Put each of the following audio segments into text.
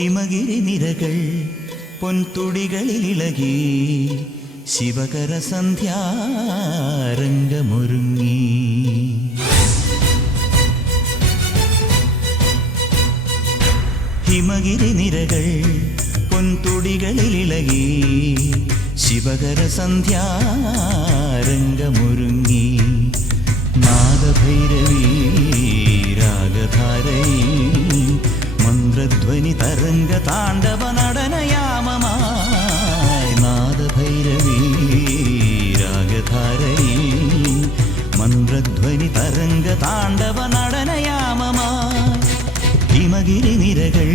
ഹിമഗിരി നിരകൾ പൊൻതുടികളിലിളകി ശിവകര സന്ധ്യാരംഗമൊരുങ്ങി. ഹിമഗിരി നിരകൾ പൊൻതുടികളിലിളകി ശിവകര സന്ധ്യാരംഗമൊരുങ്ങി. നാദഭൈരവീ രാഗധാരൈ മന്ത്രധ്വനി തരംഗ താണ്ഡവ നടനയാമമായി. നാദഭൈരവീ രാഗധാരൈ മന്ത്രധ്വനി തരംഗ താണ്ഡവ നടനയാമമായി. ഹിമഗിരി നിരകൾ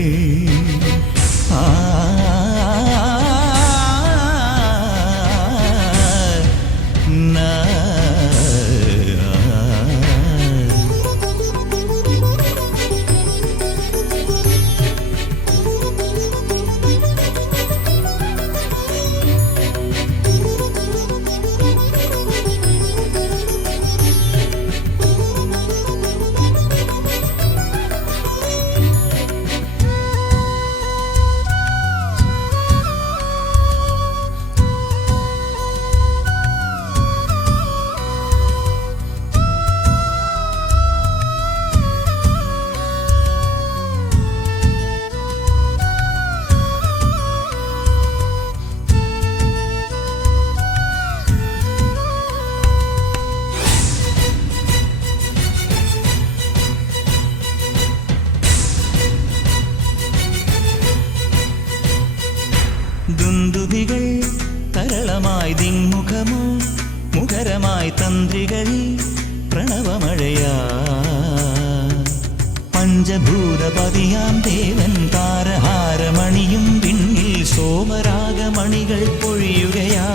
ദുന്ദുഭികൾ തരളമായി ദിങ്മുഖമോ മുഖരമായി തന്ത്രികളിൽ പ്രണവമഴയാ. പഞ്ചഭൂതപതിയാം ദേവൻ താരഹാരമണിയും പിന്നിൽ സോമരാഗമണികൾ പൊഴിയുകയാ.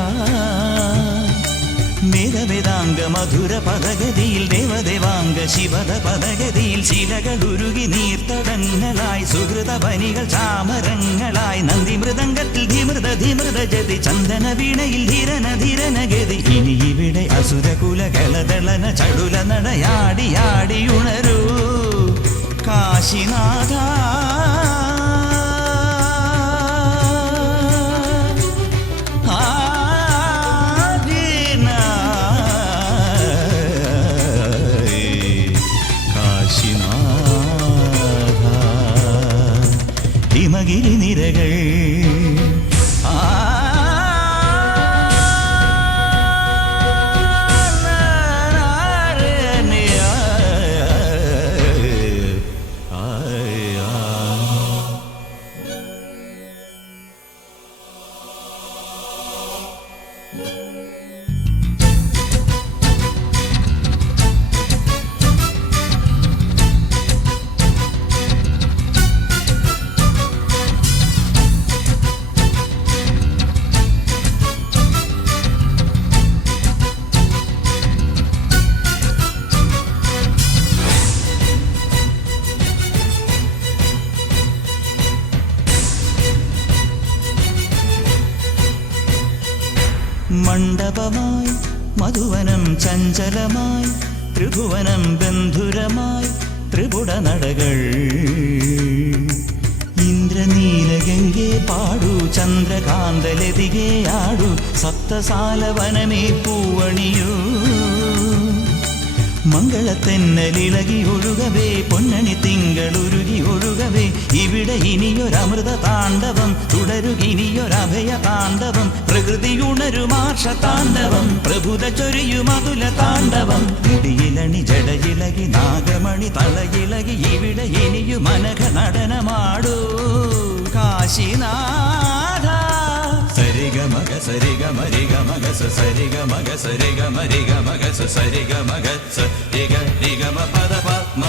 വേദവേദാംഗ മധുര പദഗതിയിൽ ദേവദേവാംഗ ശിവത പദഗതിയിൽ ശിലകളുരുകി നീർത്തടങ്ങളായി സുഹൃത വനികൾ ചാമരങ്ങളായി. നന്ദി മൃദംഗത്തിൽ ധിമൃത ധിമൃത ജതി ചന്ദന വീണയിൽ ധീരന ധീരന ഗതി. ഇനി ഇവിടെ അസുരകുല കളതളന ചടുല നടയാടിയാടിയുണരൂ കാശിനാഥ. ഹിമഗിരി നിരകൾ മണ്ഡപമായി മധുവനം ചഞ്ചലമായി ത്രിഭുവനം ബന്ധുരമായി ത്രിപുട നടകൾ. ഇന്ദ്രനീലഗംഗേ പാടൂ ചന്ദ്രകാന്തലതികേ ആടൂ സപ്തസാലവനമേ പൂവണിയൂ. മംഗളത്തെന്നലിളകി ഒഴുകവേ പൊന്നണി തിങ്കളുരുകി ഒഴുകവേ. ഇവിടെ ഇനിയൊരമൃത താണ്ഡവം തുടരുകിനിയൊരഭയ താണ്ഡവം. പ്രകൃതിയുണരുമാർഷ താണ്ഡവം പ്രഭുത ചൊരിയുമതുല താണ്ഡവം. മുടിയിലണി ജടയിളകി നാഗമണി തളയിളകി ഇവിടെ ഇനിയും അനഘ നടനമാടൂ കാശിനാഥ. സരിഗ മഗ സരിഗ മരിഗ മഗ സരിഗ മഗ സരിഗ മരിഗ മഗ സരിഗ മഗ സരിഗ നിഗമ പദ പത്മ